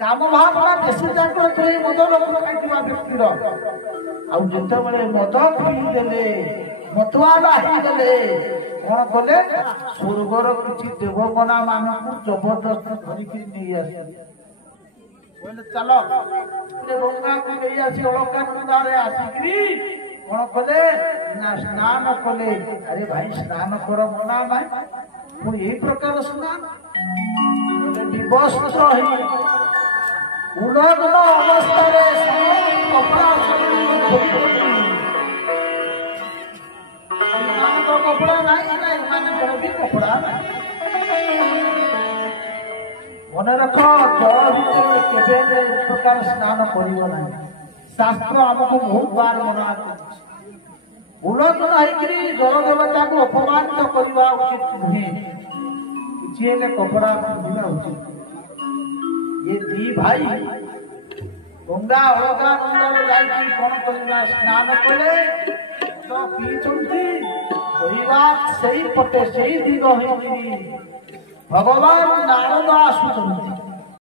काम भावना बेसी जागृत हो मद लोक खाइवा व्यक्तिर आउ जिते मद पीदेले मतुआला होदेले कौन कले स्वर्गर किसी देवगणा मानक जबरदस्त धरिक नहीं आसे चल गंगा को नहीं आसी अलकानंदारे आसिकी कौन कले ना स्नान कले अरे भाई स्नान कर मना ना पुणी यही प्रकार स्नान विवस्त्र उलग्न अवस्था कपड़ा कपड़ा नहीं भी कपड़ा मन रख जल भर प्रकार स्नान कर शास्त्र आमको बहुत बार मना उलग्न होकर जल देवता को अपमानित करने उचित नुहे किसी कपड़ा पिंधा उचित ये दी भाई गंगा अलकानंद जाई कौन करना स्नान कले तो पीछे से पटे से दिग भगवान नारद आसुचंती